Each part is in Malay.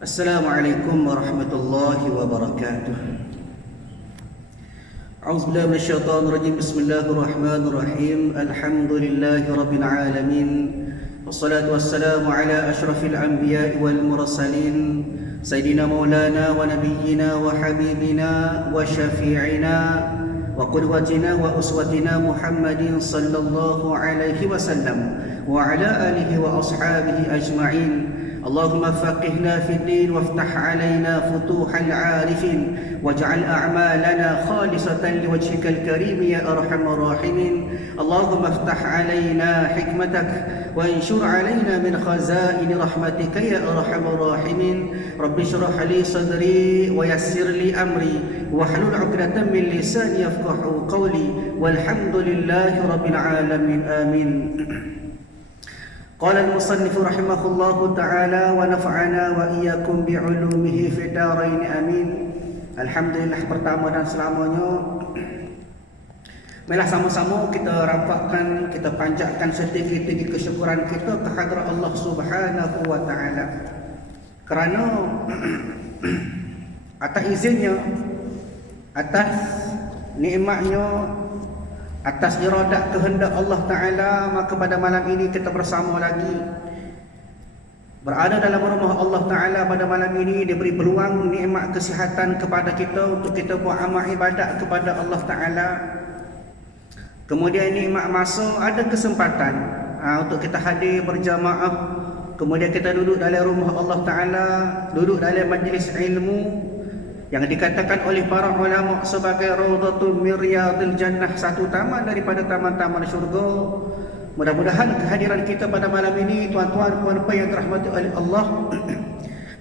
Assalamualaikum warahmatullahi wabarakatuh. A'udzubillahi minasyaitonir rajim. Bismillahirrahmanirrahim. Alhamdulillahi rabbil alamin. Wassalatu wassalamu ala asyrafil anbiya'i wal mursalin sayyidina maulana wa nabiyyina wa habibina wa syafi'ina wa qudwatina wa uswatina Muhammadin sallallahu alaihi wasallam wa ala alihi wa ashabihi ajma'in. اللهم فقهنا في الدين وافتح علينا فتوح العارفين واجعل أعمالنا خالصة لوجهك الكريم يا أرحم الراحمين. اللهم افتح علينا حكمتك وانشر علينا من خزائن رحمتك يا أرحم الراحمين. رب اشرح لي صدري ويسر لي أمري واحلل عقدة من لساني يفقهوا قولي والحمد لله رب العالمين آمين. قال المصنف رحمه الله تعالى ونفعنا وإياكم بعلومه في الدارين آمين. Alhamdulillah, pertama dan selamanya marilah sama-sama kita rapatkan, kita panjatkan setiap tinggi kesyukuran kita kehadrat Allah Subhanahu wa taala. Kerana atas izinnya, atas nikmatnya, atas iradat kehendak Allah Ta'ala, maka pada malam ini kita bersama lagi berada dalam rumah Allah Ta'ala. Pada malam ini diberi peluang nikmat kesihatan kepada kita untuk kita buat amal ibadat kepada Allah Ta'ala. Kemudian nikmat masa, ada kesempatan untuk kita hadir berjamaah. Kemudian kita duduk dalam rumah Allah Ta'ala, duduk dalam majlis ilmu yang dikatakan oleh para ulama sebagai Raudhatul min Riyadil Jannah, satu taman daripada taman-taman syurga. Mudah-mudahan kehadiran kita pada malam ini, tuan-tuan puan-puan yang dirahmati oleh Allah,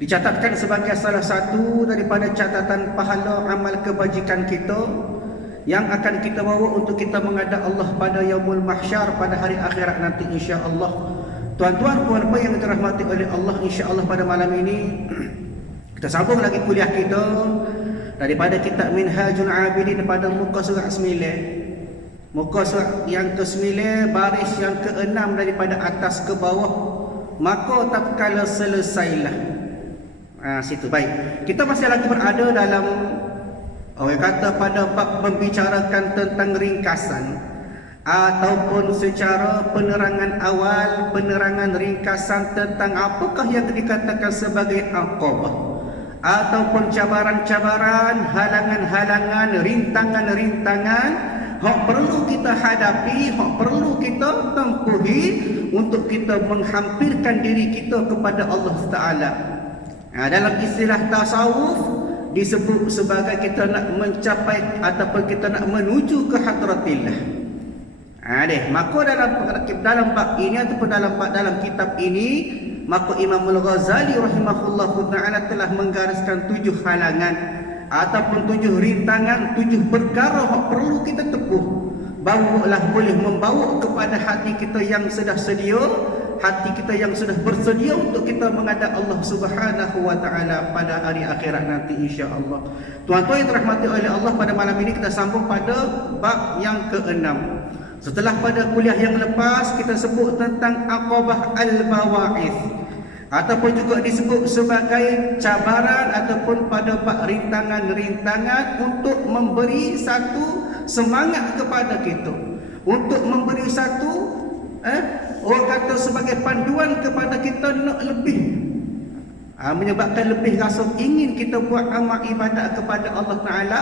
dicatatkan sebagai salah satu daripada catatan pahala amal kebajikan kita yang akan kita bawa untuk kita menghadap Allah pada yaumul mahsyar, pada hari akhirat nanti insya-Allah. Tuan-tuan puan-puan yang dirahmati oleh Allah, insya-Allah pada malam ini kita sambung lagi kuliah kita daripada kitab Minhajul Abidin pada muka surat 9. Muka surat yang ke-9, baris yang ke-6 daripada atas ke bawah. Maka tatkala selesailah. Situ baik. Kita masih lagi berada dalam, orang kata, pada bab membicarakan tentang ringkasan ataupun secara penerangan awal, penerangan ringkasan tentang apakah yang dikatakan sebagai aqabah ataupun cabaran-cabaran, halangan-halangan, rintangan-rintangan yang perlu kita hadapi, yang perlu kita tempuhi untuk kita menghampirkan diri kita kepada Allah Ta'ala. Dalam istilah tasawuf disebut sebagai kita nak mencapai ataupun kita nak menuju ke hadratillah. Maka dalam bab ini ataupun dalam kitab ini, maka Imam Al-Ghazali rahimahullahu ta'ala telah menggariskan 7 halangan ataupun 7 rintangan, 7 perkara yang perlu kita tempuh barulah boleh membawa kepada hati kita yang sudah sedia, hati kita yang sudah bersedia untuk kita menghadap Allah Subhanahu wa ta'ala pada hari akhirat nanti insya-Allah. Tuan-tuan yang dirahmati oleh Allah, pada malam ini kita sambung pada bab yang ke-6. Setelah pada kuliah yang lepas kita sebut tentang aqabah al-bawa'ith ataupun juga disebut sebagai cabaran ataupun pada bab rintangan-rintangan untuk memberi satu semangat kepada kita, untuk memberi satu orang kata sebagai panduan kepada kita nak lebih, menyebabkan lebih rasa ingin kita buat amal ibadat kepada Allah Ta'ala,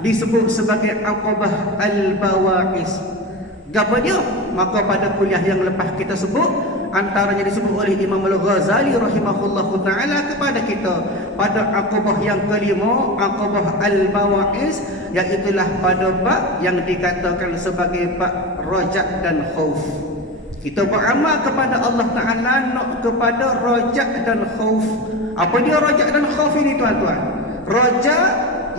disebut sebagai aqabah al-bawa'ith. Apa dia? Maka pada kuliah yang lepas kita sebut, antaranya disebut oleh Imam Al-Ghazali rahimahullahu ta'ala kepada kita pada aqabah yang kelima, aqabah al-bawa'is, iaitulah pada bab yang dikatakan sebagai bab rajak dan khauf. Kita beramal kepada Allah Ta'ala nak kepada rajak dan khauf. Apa dia rajak dan khauf ini tuan-tuan? Rajak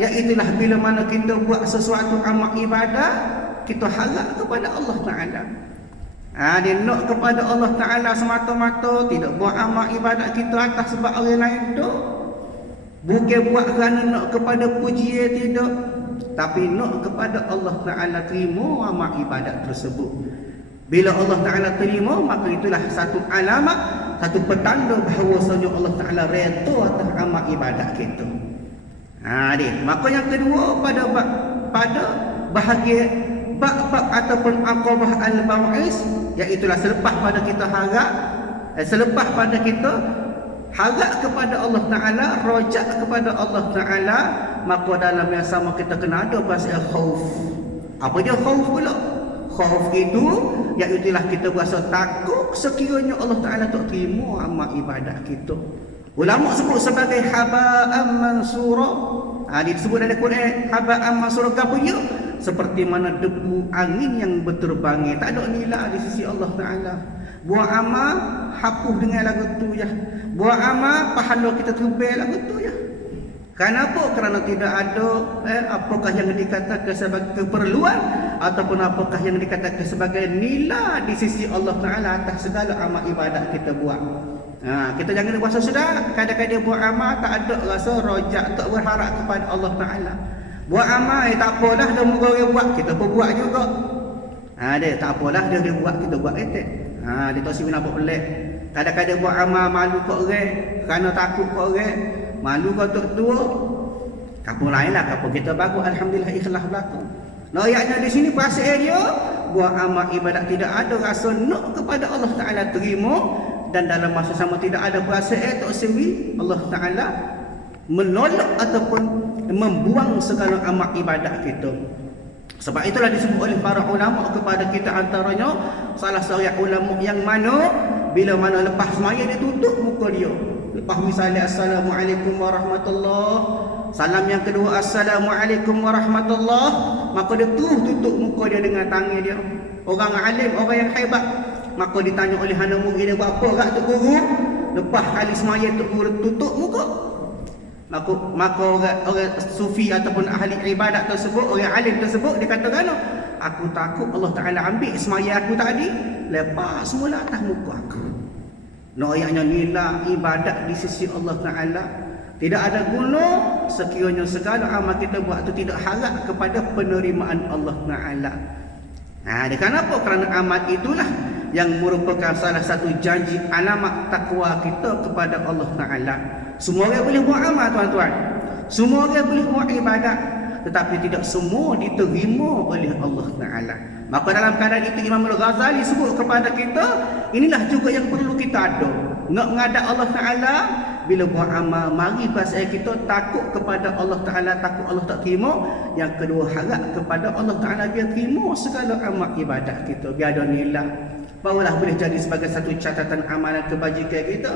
iaitulah bila mana kita buat sesuatu amal ibadah, kita harap kepada Allah Ta'ala. Dia nak kepada Allah Ta'ala semata-mata, tidak buat amal ibadat kita atas sebab orang lain tu. Bukan buat kerana nak kepada pujian, tidak, tapi nak kepada Allah Ta'ala terima amal ibadat tersebut. Bila Allah Ta'ala terima, maka itulah satu alamat satu petanda bahawasanya Allah Ta'ala redha atas amal ibadat kita. Maka yang kedua pada bahagian bab ataupun aqabah al-baw'is, iaitu selepas pada kita harap kepada Allah Ta'ala, rojak kepada Allah Ta'ala, maka dalam yang sama kita kena ada bahasa khauf. Apa dia khauf pula? Khauf itu iaitulah kita berasa takut sekiranya Allah Ta'ala tak terima amal ibadat kita. Ulama sebut sebagai haba'an mansura. Disebut dalam Quran haba'an mansura. Apa dia? Seperti mana debu angin yang berterbangan, tak ada nilai di sisi Allah Ta'ala. Buat amal hapus dengan lagu tu ya. Buat amal pahala kita terbang lagu tu ya. Kenapa? Kerana tidak ada apakah yang dikatakan sebagai keperluan ataupun apakah yang dikatakan sebagai nilai di sisi Allah Ta'ala atas segala amal ibadat kita buat. Kita jangan rasa sudah kadang-kadang buat amal tak ada rasa rojak, tak berharap kepada Allah Ta'ala. Buat amal tak apalah, dah muka orang buat, kita pun buat juga. Dia tak apalah, dia buat, kita buat etek. Dia tak sini nampak pelik. Kadang-kadang buat amal malu kat orang, kerana takut kat orang, malu kat tok tua. Kampung lain lah, kampung kita bagus, alhamdulillah ikhlas berlaku. Ayatnya di sini perasaan dia buat amal ibadat tidak ada rasa nak kepada Allah Ta'ala terima, dan dalam masa sama tidak ada perasaan tak sewi Allah Ta'ala menolak ataupun membuang segala amal ibadat kita. Sebab itulah disebut oleh para ulama kepada kita, antaranya salah seorang ulama yang mana bila mana lepas semaya dia tutup muka dia. Lepas misalnya assalamualaikum warahmatullahi, salam yang kedua assalamualaikum warahmatullahi, maka dia tutup muka dia dengan tangan dia. Orang alim, orang yang hebat, maka ditanya oleh anak murid dia, buat apa kat tu guru? Lepas kali semaya tu guru tutup muka. Maka orang sufi ataupun ahli ibadat tersebut, orang alim tersebut, dia kata kan, aku takut Allah Ta'ala ambil semaya aku tadi, lepas semula atas muka aku. Ayatnya nilai ibadat di sisi Allah Ta'ala tidak ada guna sekiranya segala amal kita buat itu tidak harap kepada penerimaan Allah Ta'ala. Kenapa? Kerana amal itulah yang merupakan salah satu janji alamat takwa kita kepada Allah Ta'ala. Semua orang boleh buat amal tuan-tuan, semua orang boleh buat ibadat, tetapi tidak semua diterima oleh Allah Ta'ala. Maka dalam keadaan itu Imam Al-Ghazali sebut kepada kita, inilah juga yang perlu kita ada. Nak menghadap Allah Ta'ala, bila buat amal, mari pasal kita takut kepada Allah Ta'ala, takut Allah tak terima. Yang kedua, harap kepada Allah Ta'ala biar terima segala amal ibadat kita, biar ada nilai, barulah boleh jadi sebagai satu catatan amalan kebajikan kita.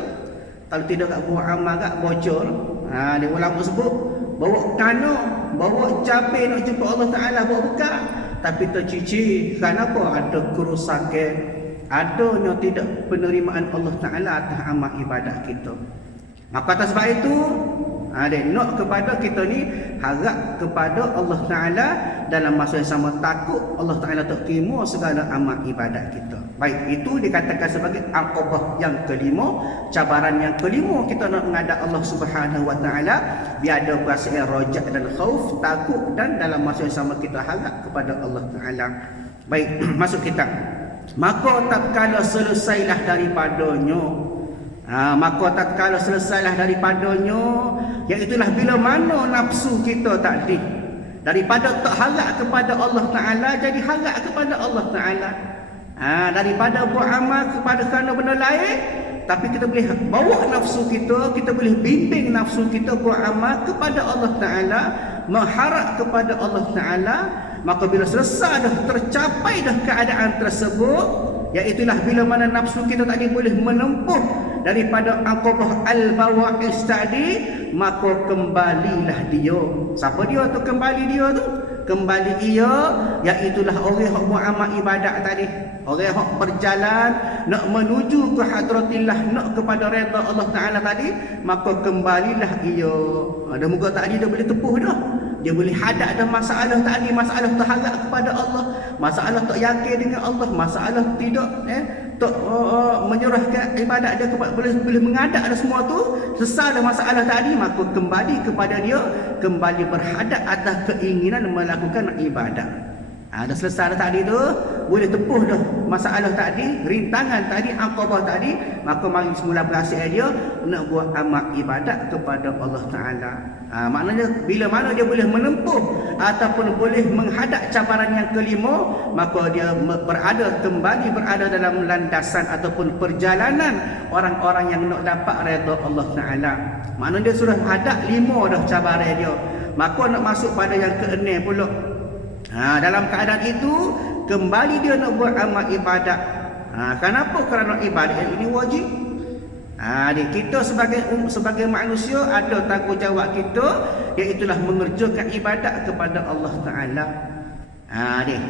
Kalau tidak kat buat amal kat bocor, dia ulama sebut bawa kano, bawa cabai nak jumpa Allah Ta'ala, bawa bekal, tapi tercici. Kenapa? Ada kerosakan, adanya tidak penerimaan Allah Ta'ala atas amal ibadat kita. Maka atas sebab itu nak kepada kita ni harap kepada Allah Ta'ala, dalam masa yang sama takut Allah Ta'ala tak terima segala amal ibadat kita. Baik, itu dikatakan sebagai aqabah yang kelima, cabaran yang kelima kita nak menghadap Allah Subhanahu Wa Ta'ala, biar ada perasaan rojak dan khauf, takut, dan dalam masa yang sama kita harap kepada Allah Ta'ala. Baik, masuk kitab. Maka tatkala selesailah daripadanya, maka tatkala selesailah daripadanya, iaitulah bila mana nafsu kita tadi daripada tak harap kepada Allah Ta'ala jadi harap kepada Allah Ta'ala, daripada buat amal kepada kerana benda lain, tapi kita boleh bawa nafsu kita, kita boleh bimbing nafsu kita buat amal kepada Allah Ta'ala, mengharap kepada Allah Ta'ala. Maka bila selesai dah, tercapai dah keadaan tersebut, iaitulah bila mana nafsu kita tadi boleh menempuh daripada aqabah al-bawa'is tadi, maka kembalilah dia. Siapa dia tu kembali dia tu? Kembali ia, iaitulah orang yang buat amal ibadat tadi, orang yang berjalan nak menuju ke hadratillah, nak kepada redha Allah Ta'ala tadi, maka kembalilah ia. Dah muka tadi dia boleh tepuh dah, dia boleh hadap dah masalah tadi, masalah terharap kepada Allah, masalah tak yakin dengan Allah, masalah tidak tak menyerahkan ibadat dia kepada, boleh mengadap dah semua tu. Selesai dah masalah tadi, maka kembali kepada dia, kembali berhadap atas keinginan melakukan ibadat. Dah selesai dah tadi tu, boleh tepuh dah masalah tadi, rintangan tadi, aqabah tadi, maka mari semula perasaan dia nak buat amal ibadat kepada Allah Ta'ala. Maknanya bila mana dia boleh menempuh ataupun boleh menghadap cabaran yang kelima, maka dia kembali berada dalam landasan ataupun perjalanan orang-orang yang nak dapat redha Allah Ta'ala. Maknanya dia sudah hadap 5 dah cabaran dia, maka nak masuk pada yang ke-6 pula. Dalam keadaan itu kembali dia nak buat amal ibadat. Kenapa? Kerana ibadat ini wajib. Kita sebagai manusia ada tanggungjawab kita, iaitulah mengerjakan ibadat kepada Allah Ta'ala.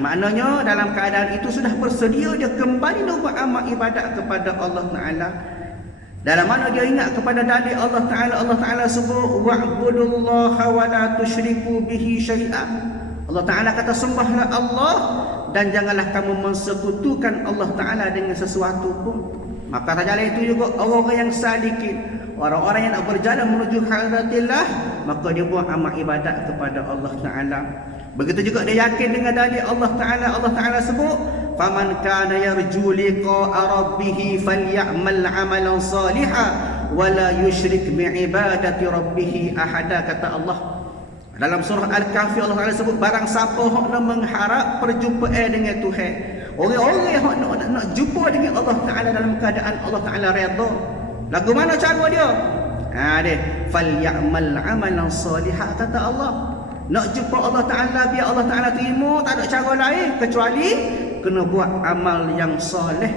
Maknanya dalam keadaan itu sudah bersedia dia kembali nak buat amal ibadat kepada Allah Ta'ala. Dalam mana dia ingat kepada dalil Allah Ta'ala. Allah Ta'ala sebut wa'budullaha wa la tusyriku bihi syai'an. Allah Ta'ala kata sembahlah Allah dan janganlah kamu mensekutukan Allah Ta'ala dengan sesuatu pun. Maka sajalah itu juga orang-orang yang salikin, orang-orang yang nak berjalan menuju hadratillah, maka dia buat amal ibadat kepada Allah Ta'ala. Begitu juga dia yakin dengan dalil Allah Ta'ala. Allah Ta'ala sebut faman kana yarju liqa'a rabbih falyamal 'amalan salihan wa la yusyrik bi'ibadati rabbih ahada. Kata Allah dalam surah Al-Kahfi, Allah Ta'ala sebut barang siapa yang nak mengharap perjumpaan dengan Tuhan, orang-orang yang nak jumpa dengan Allah Ta'ala dalam keadaan Allah Ta'ala redha, lagu mana cara dia? Dia falyamal 'amalan salihan. Kata Allah, nak jumpa Allah Ta'ala, biar Allah Ta'ala terima, tak ada cara lain kecuali kena buat amal yang soleh.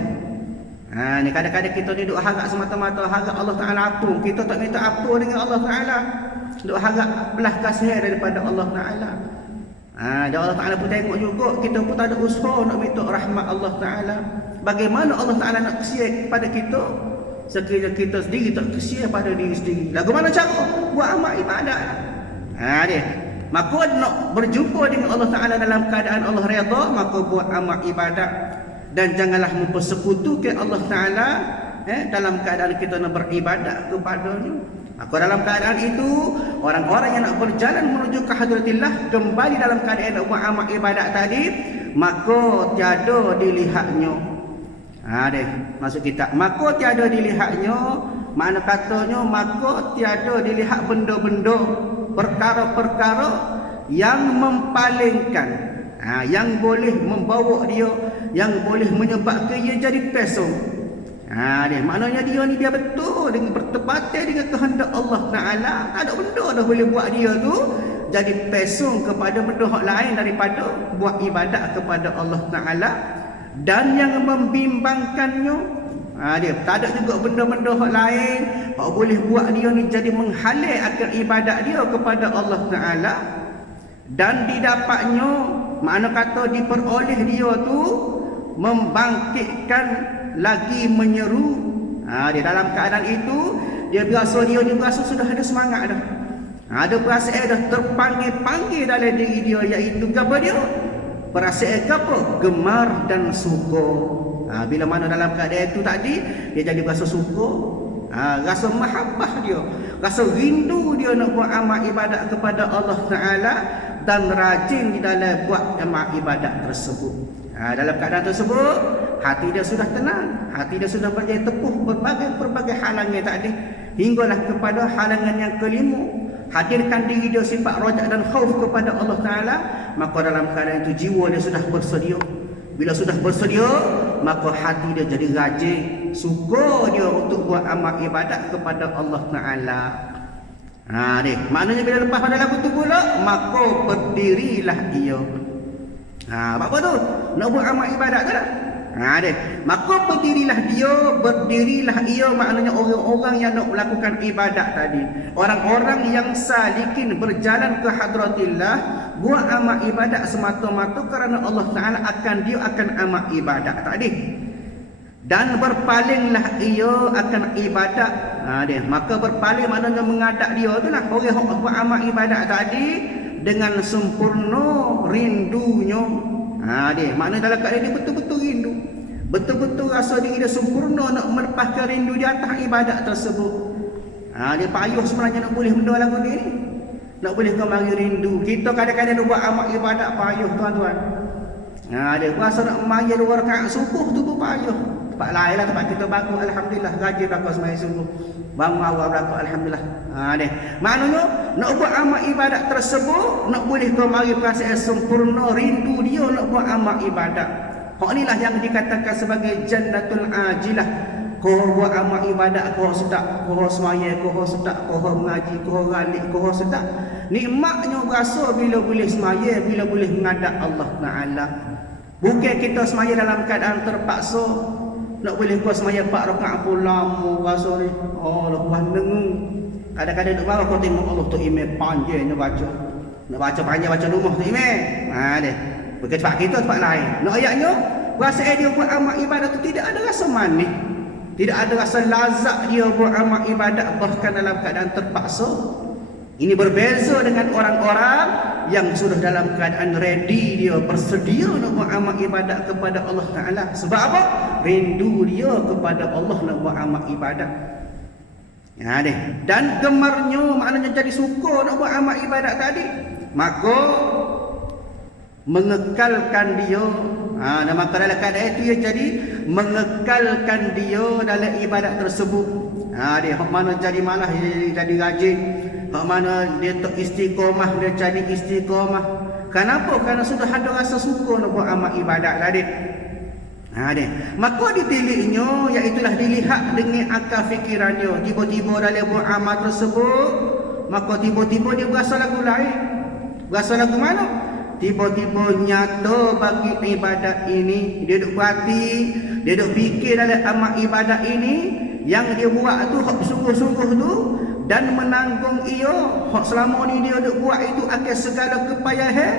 Ni kadang-kadang kita ni duk harap semata-mata harap Allah Ta'ala apa, kita tak minta apa dengan Allah Ta'ala, duk harap belah kasihan daripada Allah Ta'ala. Dan Allah Ta'ala pun tengok juga kita pun tak ada usaha nak minta rahmat Allah Ta'ala. Bagaimana Allah Ta'ala nak kasihan kepada kita sekiranya kita sendiri tak kasihan pada diri sendiri? Lagu mana cara? Buat amal ibadat. Dia maka nak berjumpa dengan Allah Ta'ala dalam keadaan Allah redha, maka buat amal ibadat dan janganlah mempersekutukan Allah Ta'ala dalam keadaan kita nak beribadat kepada-Nya. Maka dalam keadaan itu orang-orang yang nak berjalan menuju ke hadratillah kembali dalam keadaan nak buat amal ibadat tadi, maka tiada dilihatnya. Masuk kitab, maka tiada dilihatnya, makna katanya maka tiada dilihat benda-benda, perkara-perkara yang mempalingkan, yang boleh membawa dia, yang boleh menyebabkan dia jadi pesong. Maknanya dia betul dengan bertepatan dengan kehendak Allah Ta'ala. Tak ada benda dah boleh buat dia tu jadi pesong kepada benda lain daripada buat ibadat kepada Allah Ta'ala. Dan yang membimbangkannya, dia tak ada juga benda-benda lain yang boleh buat dia ni jadi menghalang akan ibadat dia kepada Allah Ta'ala. Dan didapatnya, makna kata diperoleh dia tu membangkitkan lagi menyeru. Dia dalam keadaan itu dia berasa sudah ada semangat dah. Ada perasaan dah terpanggil-panggil dalam diri dia, iaitu apa dia? Perasaan apa? Gemar dan suka. Bila mana dalam keadaan itu tadi dia jadi rasa suka, rasa mahabbah dia, rasa rindu dia nak buat amal ibadat kepada Allah Ta'ala dan rajin di dalam buat amal ibadat tersebut. Dalam keadaan tersebut hati dia sudah tenang, hati dia sudah berjaya tepuh berbagai halangan tadi, hinggalah kepada halangan yang kelima, hadirkan diri dia sifat rajak dan khauf kepada Allah Ta'ala. Maka dalam keadaan itu jiwa dia sudah bersedia. Bila sudah bersedia, maka hati dia jadi rajin, suka dia untuk buat amal ibadat kepada Allah Ta'ala. Maknanya bila lepas pada lagu tu pula, maka berdirilah dia. Apa tu? Nak buat amal ibadat tu lah. Maka berdirilah ia, maknanya orang-orang yang nak melakukan ibadat tadi, orang-orang yang salikin berjalan ke hadratillah, buat amal ibadat semata-mata kerana Allah Ta'ala dia akan amal ibadat tadi. Dan berpalinglah ia akan ibadat. Maka berpaling maknanya mengadap dia tu lah, orang yang buat amal ibadat tadi dengan sempurna rindunya. Maknanya dalam keadaan dia betul-betul rindu, betul-betul rasa diri dia sempurna nak melepaskan rindu di atas ibadat tersebut. Dia payuh sebenarnya nak boleh benda lagu ni, nak boleh kembali rindu. Kita kadang-kadang nak buat amal ibadat payuh tuan-tuan. Dia puasa nak mayar 2 rakaat subuh tu pun payah. Tempat lain lah, tempat kita bagus alhamdulillah, gaji bagus sembahyang subuh. Bangun awal berapa alhamdulillah. Deh. Maknanya nak buat amal ibadat tersebut, nak boleh kau mari perasaan sempurna, rindu dia nak buat amal ibadat. Hak inilah yang dikatakan sebagai jannatul ajilah. Kau buat amal ibadat, kau sedap, kau semaya, kau sedap, kau mengaji, kau galik, kau sedap. Nikmatnya berasa bila boleh semaya, bila boleh menghadap Allah Taala. Bukan kita semaya dalam keadaan terpaksa. Nak boleh kau semaya 4 rakaat pun lama rasa ni. Oh, lepas dengung. Kadang-kadang duk bawah kau tengok Allah tu email panjangnya baca. Nak baca panjang baca rumah tu email. Deh. Bukan tempat kita, tempat lain. Nak ayatnya, perasaan dia buat amal ibadat tu tidak ada rasa manis. Tidak ada rasa lazat dia buat amal ibadat bahkan dalam keadaan terpaksa. Ini berbeza dengan orang-orang yang sudah dalam keadaan ready, dia bersedia nak buat amal ibadat kepada Allah Ta'ala. Sebab apa? Rindu dia kepada Allah nak buat amal ibadat. Deh. Dan gemarnya maknanya jadi suka nak buat amal ibadat tadi. Maka mengekalkan dia, dan maka dalam keadaan itu dia jadi mengekalkan dia dalam ibadat tersebut. Dia hak mana jadi malah dia jadi rajin, hak mana dia tak istiqamah dia jadi istiqamah. Kenapa? Kerana sudah ada rasa suka nak buat amal ibadat tadi. Dia. Maka ditiliknya, iaitulah dilihat dengan akal fikirannya. Tiba-tiba dalam buat amal tersebut, maka tiba-tiba dia berasa lagu lain. Berasa lagu mana? Tiba-tiba nyata bagi ibadat ini, dia duk berhati, dia duk fikir dalam amal ibadat ini, yang dia buat tu hak sungguh-sungguh tu, dan menanggung ia hak selama ni dia duk buat itu akan segala kepayahan,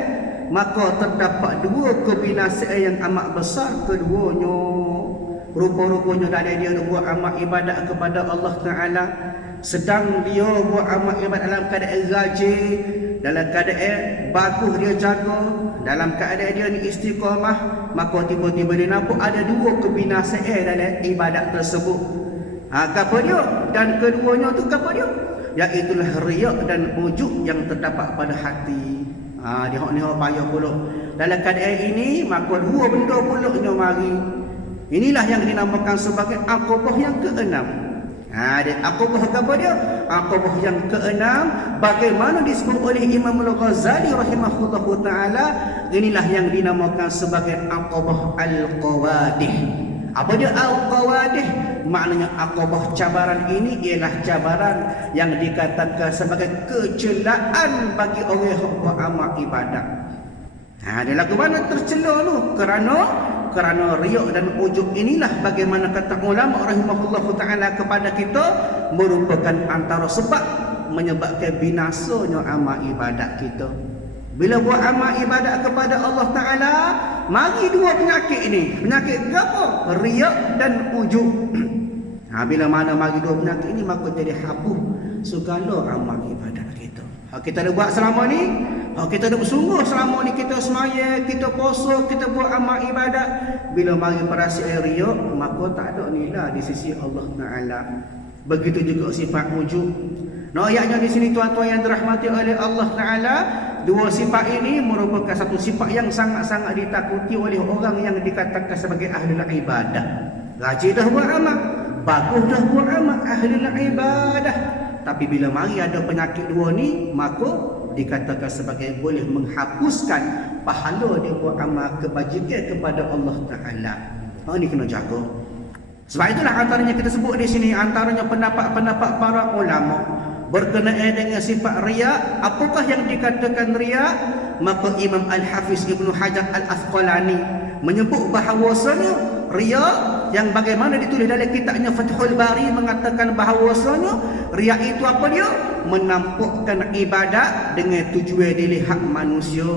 maka terdapat 2 kebinasaan yang amat besar keduanya. Rupa-rupanya dari dia duk buat amal ibadat kepada Allah Ta'ala, sedang dia buat amal ibadat dalam keadaan rajin, dalam keadaan bagus dia jaga, dalam keadaan dia ni istiqamah, maka tiba-tiba dia nampak ada 2 kebinasaan dalam ibadat tersebut. Apa dia? Dan keduanya tu apa dia? Iaitulah riak dan ujub yang terdapat pada hati. Dia hak ni hak payah pula. Dalam keadaan ini, maka 2 benda pula nya mari. Inilah yang dinamakan sebagai aqabah yang ke-6. Aqabah apa dia? Aqabah yang ke-6 bagaimana disebut oleh Imam Al-Ghazali rahimahullahu taala, inilah yang dinamakan sebagai aqabah al-qawadih. Apa dia al-qawadih? Maknanya aqabah cabaran ini ialah cabaran yang dikatakan sebagai kecelaan bagi orang yang buat amal ibadat. Dia lagu mana tercela tu? Kerana riak dan ujub inilah bagaimana kata ulama rahimahullahu taala kepada kita merupakan antara sebab menyebabkan binasanya amal ibadat kita. Bila buat amal ibadat kepada Allah Taala, mari 2 penyakit ini. Penyakit apa? Riak dan ujub. Bila mana mari 2 penyakit ini, maka jadi hapus segala amal ibadat kita. Kita dah buat selama ni, kita dah bersungguh selama ni, kita semaya, kita puasa, kita buat amal ibadat. Bila mari perasaan riak, maka tak ada nilai di sisi Allah Taala. Begitu juga sifat ujub. Ayatnya di sini tuan-tuan yang dirahmati oleh Allah Taala, 2 sifat ini merupakan satu sifat yang sangat-sangat ditakuti oleh orang yang dikatakan sebagai ahli ibadah. Rajin dah buat amal, bagus dah buat amal, ahli ibadah. Tapi bila mari ada penyakit 2 ni, maka dikatakan sebagai boleh menghapuskan pahala dia buat amal kebajikan kepada Allah Taala. Ini kena jaga. Sebab itulah antaranya kita sebut di sini, antaranya pendapat-pendapat para ulama berkenaan dengan sifat riya. Apakah yang dikatakan riya? Maka Imam Al-Hafiz Ibnu Hajar Al-Asqalani menyebut bahawasanya riya, yang bagaimana ditulis dalam kitabnya Fathul Bari, mengatakan bahawasanya riya itu apa dia? Menampakkan ibadat dengan tujuan dilihat manusia,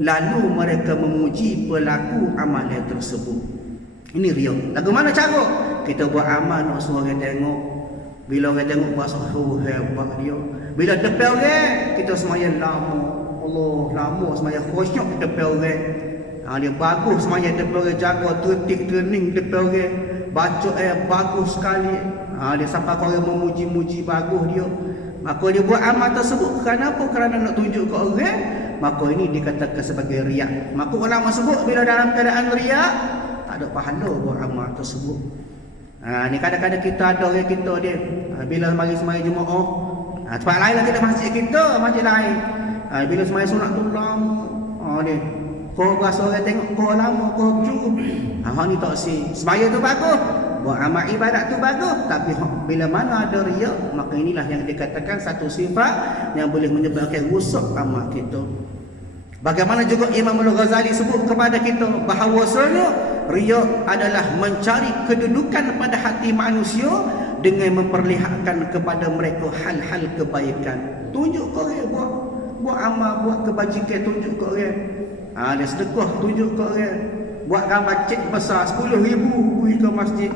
lalu mereka memuji pelaku amalan tersebut. Ini riya. Lagu mana cara? Kita buat amal nak suruh orang tengok. Bila orang tengok bahasa hebat dia. Bila depan orang, kita semaya lama. Allah lama semaya khusyuk depan orang. Dia bagus semaya depan orang, jaga tertib training depan orang. Baca bagus sekali. Dia sampai orang memuji-muji bagus dia. Maka dia buat amal tersebut kerana apa? Kerana nak tunjuk ke orang maka ini dikatakan sebagai riak. Maka ulama sebut bila dalam keadaan riak tak ada pahala buat amal tersebut. Ni kadang-kadang kita ada orang kita dia bila mari sembahyang Jumaat, tempat lain lah kita masjid kita, masjid lain. Bila sembahyang sunatullah, dia kau berasa orang tengok kau lama, kau berjuru. Ni tak si. Sembahyang tu bagus, buat amal ibadat tu bagus, tapi bila mana ada riak, maka inilah yang dikatakan satu sifat yang boleh menyebabkan rosak amal kita. Bagaimana juga Imam Al-Ghazali sebut kepada kita bahawasanya riak adalah mencari kedudukan pada hati manusia dengan memperlihatkan kepada mereka hal-hal kebaikan. Tunjuk ke orang buat amal, buat kebajikan, tunjuk ke orang. Dia sedekah, tunjuk ke orang. Buat gambar cek besar 10,000 pergi ke masjid.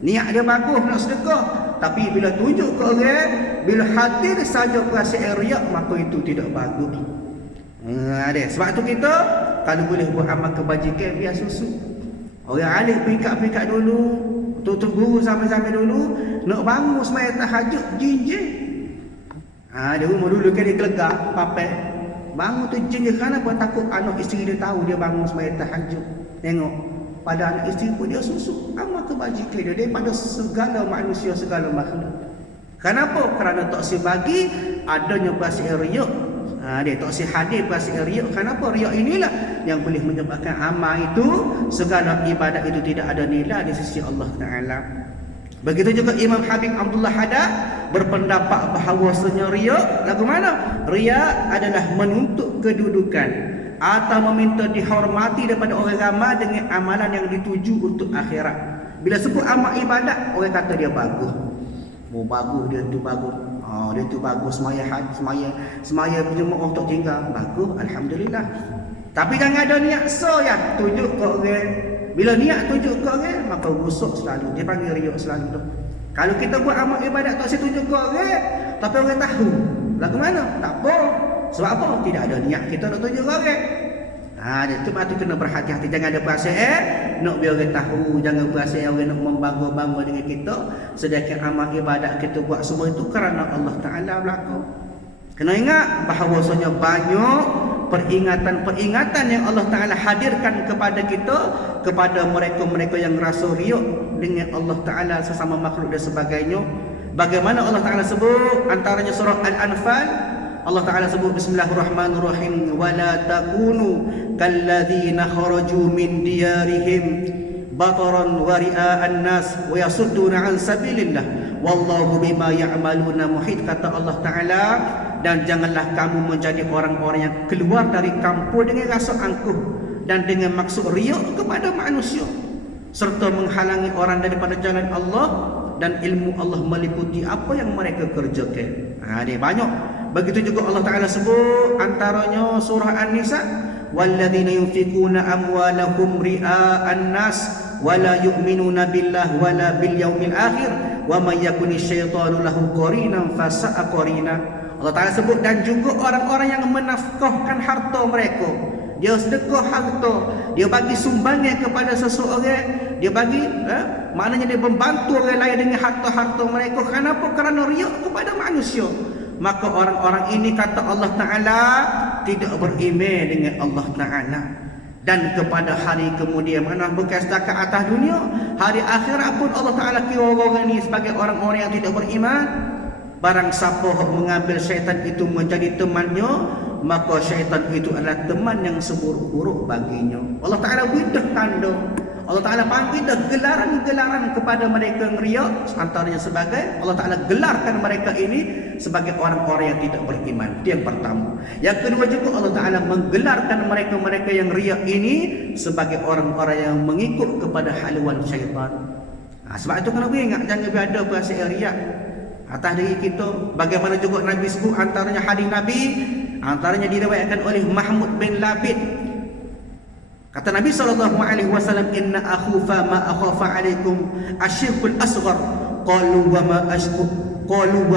Niat dia bagus nak sedekah, tapi bila tunjuk ke orang, bila hati dia saja perasaan riak, maka itu tidak bagus. Sebab tu kita kalau boleh buat amal kebajikan biar susu. Orang alim pikat-pikat dulu, tutup guru zaman-zaman dulu, nak bangun sembahyang tahajud jinjing. Dia rumah dulu kan dia gelegak papel. Bangun tu jinjing kenapa takut anak isteri dia tahu dia bangun sembahyang tahajud. Tengok pada anak isteri pun dia susu amal kebajikan dia daripada segala manusia, segala makhluk. Kenapa? Kerana tak sebagi adanya perasaan riak. Dia tak si hadir perasaan riak. Kenapa? Riak inilah yang boleh menyebabkan amal itu, segala ibadat itu tidak ada nilai di sisi Allah Ta'ala. Begitu juga Imam Habib Abdullah Haddad berpendapat bahawasanya riak lagu mana? Riak adalah menuntut kedudukan atau meminta dihormati daripada orang ramai dengan amalan yang dituju untuk akhirat. Bila sebut amal ibadat, orang kata dia bagus. Bagus dia tu bagus. Dia tu bagus semaya berjemaah tak tinggal. Bagus, alhamdulillah. Tapi jangan ada niat ya, tunjuk ke orang. Bila niat tunjuk ke orang, maka rusak selalu. Dia panggil riak selalu tu. Kalau kita buat amal ibadat tak saya tunjuk ke orang, tapi orang tahu. Lagu mana? Tak apa. Sebab apa? Tidak ada niat kita nak tunjuk ke orang. Itu patut kena berhati-hati. Jangan ada perasaan nak biar orang tahu. Jangan perasaan orang nak membangga-bangga dengan kita, sedangkan amal ibadat kita buat semua itu kerana Allah Ta'ala berlaku. Kena ingat bahawasanya banyak peringatan-peringatan yang Allah Ta'ala hadirkan kepada kita, kepada mereka-mereka yang rasa riak dengan Allah Ta'ala, sesama makhluk dan sebagainya. Bagaimana Allah Ta'ala sebut antaranya surah Al-Anfal. Allah Ta'ala sebut bismillahirrahmanirrahim, wala takunu kalladzina kharaju min diyarihim bataran wa ria'an nas wa yasudduna an sabilillah wallahu bima ya'maluna muhit. Kata Allah Ta'ala, dan janganlah kamu menjadi orang-orang yang keluar dari kampung dengan rasa angkuh dan dengan maksud riak kepada manusia, serta menghalangi orang daripada jalan Allah, dan ilmu Allah meliputi apa yang mereka kerjakan. Dia banyak. Begitu juga Allah Ta'ala sebut antaranya surah An-Nisa, walladzina yunfikuna amwalahum ria'an nas wala yu'minuna billah wala bil yaumil akhir wa may yakuni syaitanu lahu qarinan fasa'a qarina. Allah Ta'ala sebut, dan juga orang-orang yang menafkahkan harta mereka. Dia sedekah harta, dia bagi sumbangan kepada seseorang, dia bagi maknanya dia membantu orang lain dengan harta-harta mereka. Kenapa? Kerana riak kepada manusia. Maka orang-orang ini kata Allah Ta'ala tidak beriman dengan Allah Ta'ala, dan kepada hari kemudian, mana bukan setakat atas dunia, hari akhirat pun Allah Ta'ala kira orang ini sebagai orang-orang yang tidak beriman. Barang siapa mengambil syaitan itu menjadi temannya, maka syaitan itu adalah teman yang seburuk-buruk baginya. Allah Ta'ala widah tanda. Allah Ta'ala panggil dah gelaran-gelaran kepada mereka yang riak. Antaranya sebagai Allah Ta'ala gelarkan mereka ini sebagai orang-orang yang tidak beriman. Itu yang pertama. Yang kedua juga Allah Ta'ala menggelarkan mereka-mereka yang riak ini sebagai orang-orang yang mengikut kepada haluan syaitan. Sebab itu kena ingat, jangan ada perasaan riak atas diri kita. Bagaimana juga Nabi sebut antaranya hadis Nabi, antaranya diriwayatkan oleh Mahmud bin Labid. Kata Nabi SAW, inna akhufa ma akhafa alaikum asyirkul asghar. Qalu wa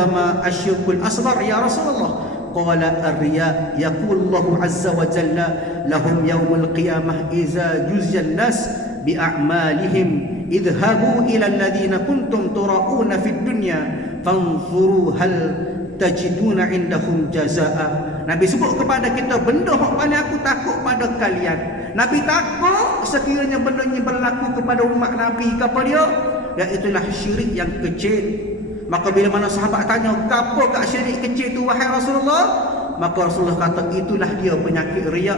ma asyirkul asghar ya Rasulullah? Qala ar-riya. Yaqulullahu azza wa jalla lahum yawmul qiyamah iza juzyan nas bi'a'malihim idhabu ila alladhina kuntum tura'una fid dunya fanzuru hal tajiduna indahum jazaa. Nabi sebut kepada kita benda hak paling aku takut pada kalian. Nabi takut sekiranya benda ini berlaku kepada umat Nabi kepada dia, iaitulah syirik yang kecil. Maka bila mana sahabat tanya, "Apa kat syirik kecil tu wahai Rasulullah?" Maka Rasulullah kata, itulah dia penyakit riya.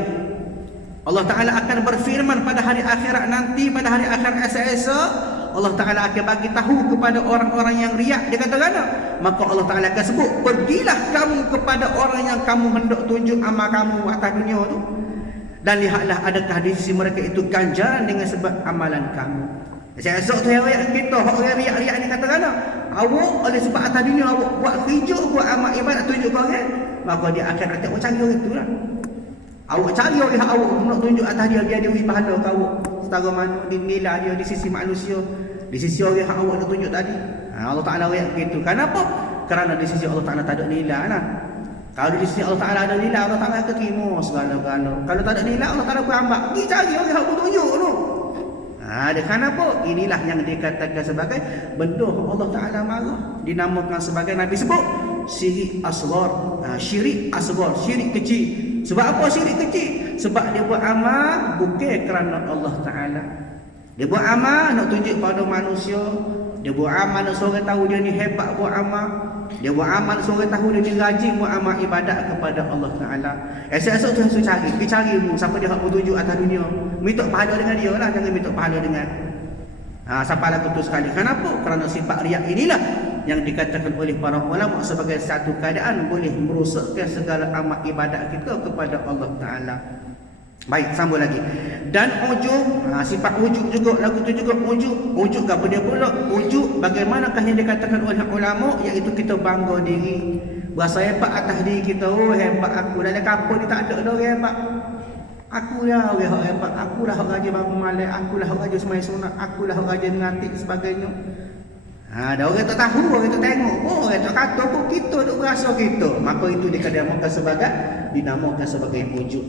Allah Ta'ala akan berfirman pada hari akhirat nanti, pada hari akhirat esok, Allah Ta'ala akan bagi tahu kepada orang-orang yang riak. Dia kata kan? Maka Allah Ta'ala akan sebut, pergilah kamu kepada orang yang kamu hendak tunjuk amal kamu atas dunia tu, dan lihatlah adakah di sisi mereka itu ganjaran dengan sebab amalan kamu. Esok tu ayat kita, orang riak-riak ni kata kan? Awak oleh sebab atas dunia awak buat kerja, buat amal ibadat tunjuk ke orang, maka dia akan kata, awak cari orang itulah. Awak cari orang yang awak nak tunjuk atas dia, biar dia beri pahala ke awak setara mana dinilai dia di sisi manusia, di sisi orang yang awak nak tunjuk tadi. Allah Ta'ala ayat begitu. Kenapa? Kerana di sisi Allah Ta'ala tak ada nilai lah. Kalau di sisi Allah Ta'ala ada nilai, Allah Ta'ala akan terima segala-gala. Kalau tak ada nilai, Allah Ta'ala akan ambak, pergi cari orang yang awak tunjuk tu. Kenapa? Inilah yang dikatakan sebagai benda Allah Ta'ala marah, dinamakan sebagai Nabi sebut syirik asghar. Syirik asghar, syirik kecil. Sebab apa syirik kecil? Sebab dia buat amal bukan kerana Allah Ta'ala. Dia buat amal nak tunjuk pada manusia. Dia buat amal nak suruh tahu dia ni hebat buat amal. Dia buat amal nak suruh tahu dia ni rajin buat amal ibadat kepada Allah Ta'ala. Esok-esok tu harus cari. Pergi cari mu siapa dia nak tunjuk atas dunia. Minta pahala dengan dia lah. Jangan minta pahala dengan sampai lagu tu sekali. Kenapa? Kerana sifat riak inilah yang dikatakan oleh para ulama sebagai satu keadaan boleh merosakkan segala amal ibadat kita kepada Allah Ta'ala. Baik, sambung lagi. Dan ujub, sifat ujub juga, lagu tu juga ujub. Ujub apa dia pula? Ujub bagaimanakah yang dikatakan oleh ulama, iaitu kita bangga diri, berasa hebat atas diri kita. Oh hebat aku, dalam kapal ni tak ada orang hebat. Aku lah orang hebat, aku lah orang rajin bangun malam, aku lah orang rajin sembahyang sunat, aku lah orang rajin mengatik sebagainya. Ada orang tak tahu, orang tak tengok, orang tak kata pun kita duk berasa kita. Maka itu dinamakan sebagai ujub.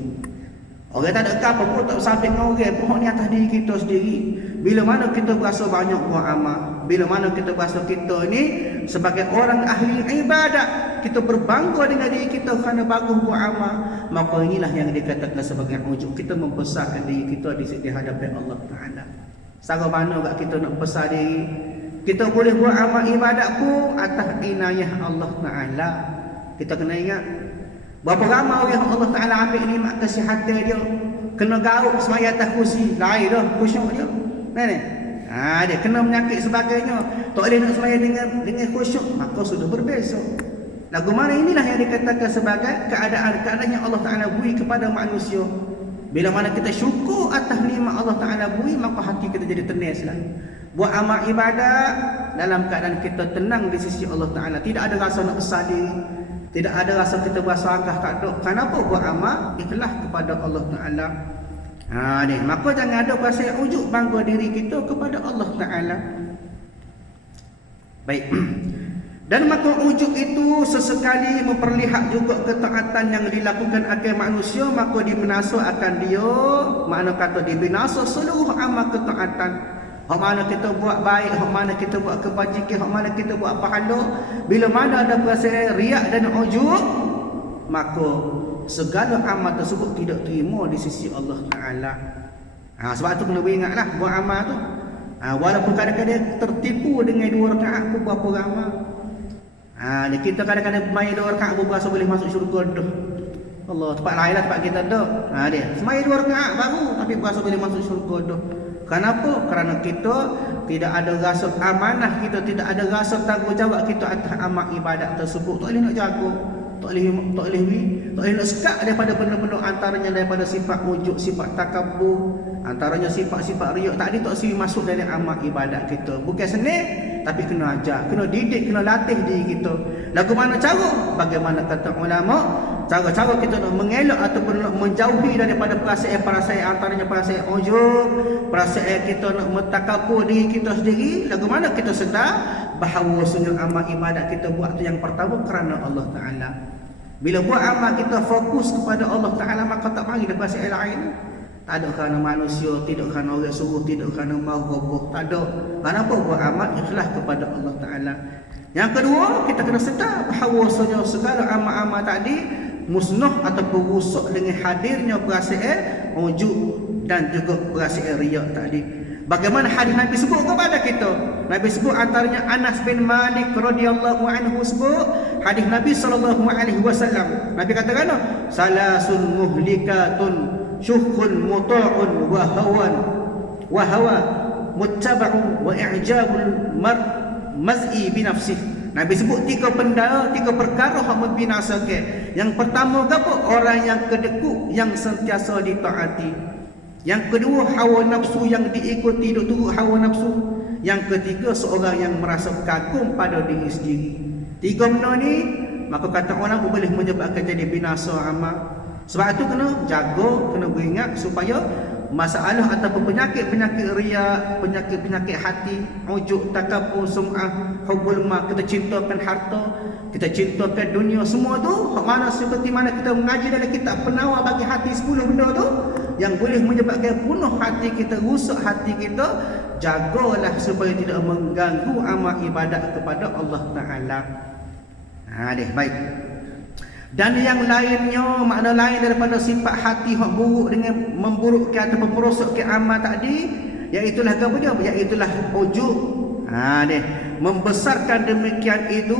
Orang tak ada apa pun tak sampai dengan orang pun ni atas diri kita sendiri. Bila mana kita berasa banyak buat amal, bila mana kita berasa kita ni sebagai orang ahli ibadat, kita berbangga dengan diri kita kerana bagus buat amal, maka inilah yang dikatakan sebagai ujub. Kita membesarkan diri kita di hadapan Allah Ta'ala. Secara mana kat kita nak besar diri? Kita boleh buat amal ibadat pun atas inayah Allah Ta'ala. Kita kena ingat, berapa ramai orang Allah Ta'ala ambil nikmat kesihatan dia, kena garuk semaya atas kursi, lain dah khusyuk dia. Dia kena penyakit sebagainya, tak boleh nak semaya dengan khusyuk, maka sudah berbeza. Lagu mana inilah yang dikatakan sebagai keadaan yang Allah Ta'ala beri kepada manusia. Bila mana kita syukur atas nikmat Allah Ta'ala beri, maka hati kita jadi tenang selalu. Buat amal ibadat dalam keadaan kita tenang di sisi Allah Ta'ala, tidak ada rasa nak besar diri, tidak ada rasa kita berasa angkah tak ada. Kenapa? Buat amal ikhlas kepada Allah Ta'ala. Maka jangan ada rasa ujub bangga diri kita kepada Allah Ta'ala. Baik. Dan maka ujub itu sesekali memperlihat juga ketaatan yang dilakukan akan manusia, maka dibinasa akan dia. Makna kata dibinasa seluruh amal ketaatan. Hak mana kita buat baik, hak mana kita buat kebajikan, hak mana kita buat pahala, bila mana ada perasaan riak dan ujub, maka segala amal tersebut tidak terima di sisi Allah Ta'ala. Sebab tu kena beringatlah buat amal tu. Walaupun kadang-kadang tertipu dengan 2 rakaat pun berapa ramai. Kita kadang-kadang main 2 rakaat pun berasa boleh masuk syurga dah. Allah, tempat lain lah tempat kita dah. Dia semai 2 rakaat baru tapi berasa boleh masuk syurga dah. Kenapa? Kerana kita tidak ada rasa amanah, kita tidak ada rasa tanggungjawab kita atas amal ibadat tersebut. Tak boleh nak jaga, tak boleh nak sekat daripada benda-benda, antaranya daripada sifat ujub, sifat takabur, antaranya sifat-sifat riak tadi tak sih masuk dalam amal ibadat kita. Bukan senang, tapi kena ajar, kena didik, kena latih diri kita. Lagu mana cara? Bagaimana kata ulama, cara-cara kita nak mengelak ataupun nak menjauhi daripada perasaan antaranya perasaan ujub, perasaan kita nak mentakabur diri kita sendiri. Lagu mana kita sedar bahawa sunyi amal ibadat kita buat tu yang pertama kerana Allah Ta'ala. Bila buat amal kita fokus kepada Allah Ta'ala, maka tak mari dah perasaan lain. Tak ada kerana manusia, tidak kerana orang suruh, tidak kerana mahu roboh, tak ada. Kenapa buat amal ikhlas kepada Allah Ta'ala? Yang kedua, kita kena sedar bahawasanya segala amal-amal tadi musnah ataupun rusak dengan hadirnya perasaan ujub dan juga perasaan riak tadi. Bagaimana hadis Nabi sebut kepada kita? Nabi sebut antaranya Anas bin Malik radhiyallahu anhu sebut hadis Nabi sallallahu alaihi wasallam. Nabi katakan, "Salasun muhlikatun syukhun muta'un wa hawa muttaba'un wa i'jabul maz'i bi nafsih." Nabi sebut tiga perkara yang membinasakan. Yang pertama apa? Orang yang kedekut yang sentiasa ditaati. Yang kedua, hawa nafsu yang diikuti, duk turut hawa nafsu. Yang ketiga, seorang yang merasa kagum pada diri sendiri. Tiga benda ni, maka kata orang boleh menyebabkan jadi binasa amal. Sebab itu kena jaga, kena beringat supaya masalah ataupun penyakit-penyakit riak, penyakit-penyakit hati, ujub, takabur, sum'ah, hubbul mal, kita cintakan harta, kita cintakan dunia, semua tu mana seperti mana kita mengaji dalam kitab penawar bagi hati 10 benda tu yang boleh menyebabkan bunuh hati kita, rusak hati kita. Jagalah supaya tidak mengganggu amal ibadat kepada Allah Ta'ala. Baik. Dan yang lainnya, makna lain daripada sifat hati yang buruk dengan memburukkan atau merosakkan amal tadi, iaitulah apa dia? Iaitulah ujub. Membesarkan demikian itu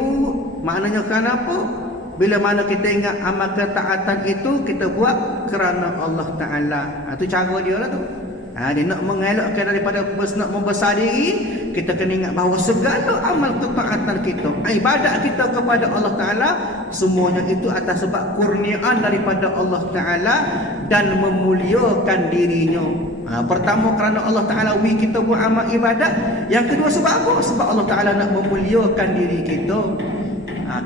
maknanya kenapa? Bila mana kita ingat amal ketaatan itu kita buat kerana Allah Ta'ala. Itu cara dia lah tu. Dia nak mengelakkan daripada nak membesar diri. Kita kena ingat bahawa segala amal ketaatan kita, ibadat kita kepada Allah Ta'ala, semuanya itu atas sebab kurniaan daripada Allah Ta'ala dan memuliakan dirinya. Pertama kerana Allah Ta'ala kita buat amal ibadat. Yang kedua sebab apa? Sebab Allah Ta'ala nak memuliakan diri kita.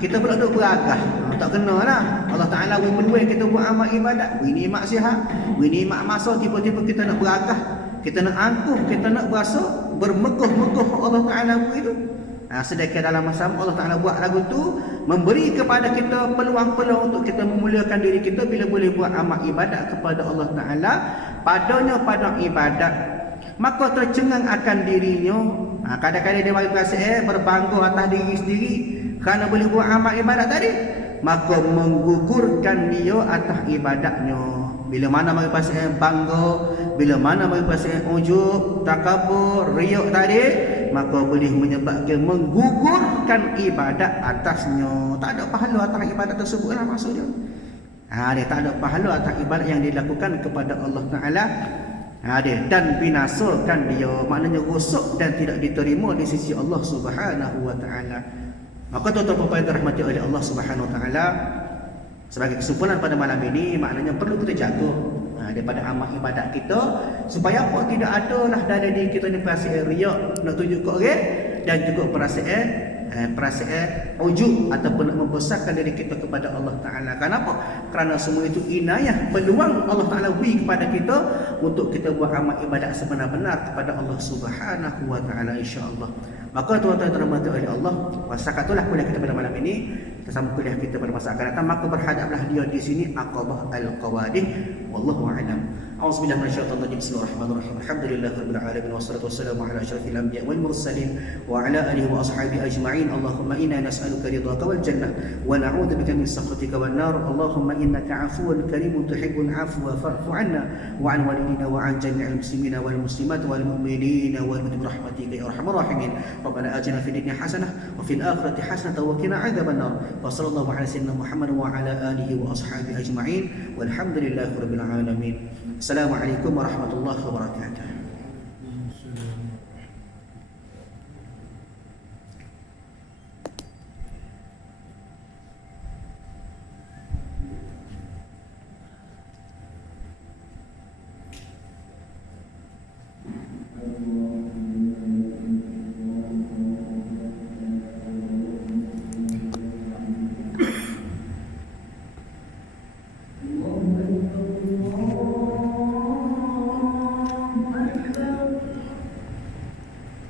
Kita pula duk beragah, tak kena lah. Allah Ta'ala berdua kita buat amal ibadat, ini maksiat, ini mak masa tiba-tiba kita nak beragah, kita nak angkuh, kita nak berasa bermegah-megah Allah Ta'ala itu. Sedangkan dalam masa Allah Ta'ala buat lagu tu memberi kepada kita peluang-peluang untuk kita memuliakan diri kita bila boleh buat amal ibadat kepada Allah Ta'ala padanya pada ibadat, maka tercengang akan dirinya. Kadang-kadang dia bagi perasaan berbangga atas diri sendiri kerana boleh buat amal ibadat tadi, maka menggugurkan dia atas ibadatnya. Bila mana bagi perasaan bangga, bila mana bagi perasaan ujub, takabur, riak tadi, maka boleh menyebabkan menggugurkan ibadat atasnya. Tak ada pahala atas ibadat tersebutlah maksudnya. Dia tak ada pahala atas ibadat yang dilakukan kepada Allah Ta'ala. Dan binasakan dia, maknanya rosak dan tidak diterima di sisi Allah Subhanahu wa Ta'ala. Maka tuan-tuan yang dirahmati oleh Allah Subhanahu wa Ta'ala, sebagai kesimpulan pada malam ini, maknanya perlu kita jaga daripada amal ibadat kita supaya apa? Tidak ada lah dalam diri kita ni perasaan riak nak tunjuk ke orang, dan juga perasaan ujub ataupun nak membesarkan diri kita kepada Allah Ta'ala. Kenapa? Kerana semua itu inayah, peluang Allah Ta'ala beri kepada kita untuk kita buat amal ibadat sebenar-benar kepada Allah Subhanahu wa Ta'ala, insya-Allah. Maka tuan-tuan terhormati oleh Allah, wasakatulah kuliah kita pada malam ini. Kita sambung kuliah kita pada masa akan datang. Maka berhadaplah dia di sini Aqabah Al-Qawadih. Wallahu a'lam. A'udzubillahi minasyaitonir rajim. Bismillahirrahmanirrahim. Alhamdulillahirabbil alamin wassalatu wassalamu ala asyrafil anbiya'i wal mursalin wa ala alihi wa ashabihi ajma'in. Allahumma inna nas'aluka ridhaka wal jannah wa na'udzubika min sakhatika wan nar. Allahumma innaka 'afuwun karimun tuhibbul 'afwa fa'fu 'anna wa 'an walidina wa 'an jami'il muslimina wal muslimat wal mu'minina wal mu'minat birahmatika ya arhamar rahimin. Rabbana atina fid dunya hasanah wa fil akhirati hasanah wa qina 'adzaban nar. Wa sallallahu ala sayyidina Muhammad wa ala alihi wa ashabihi ajma'in. Walhamdulillahirabbil alamin. Assalamualaikum warahmatullahi wabarakatuh.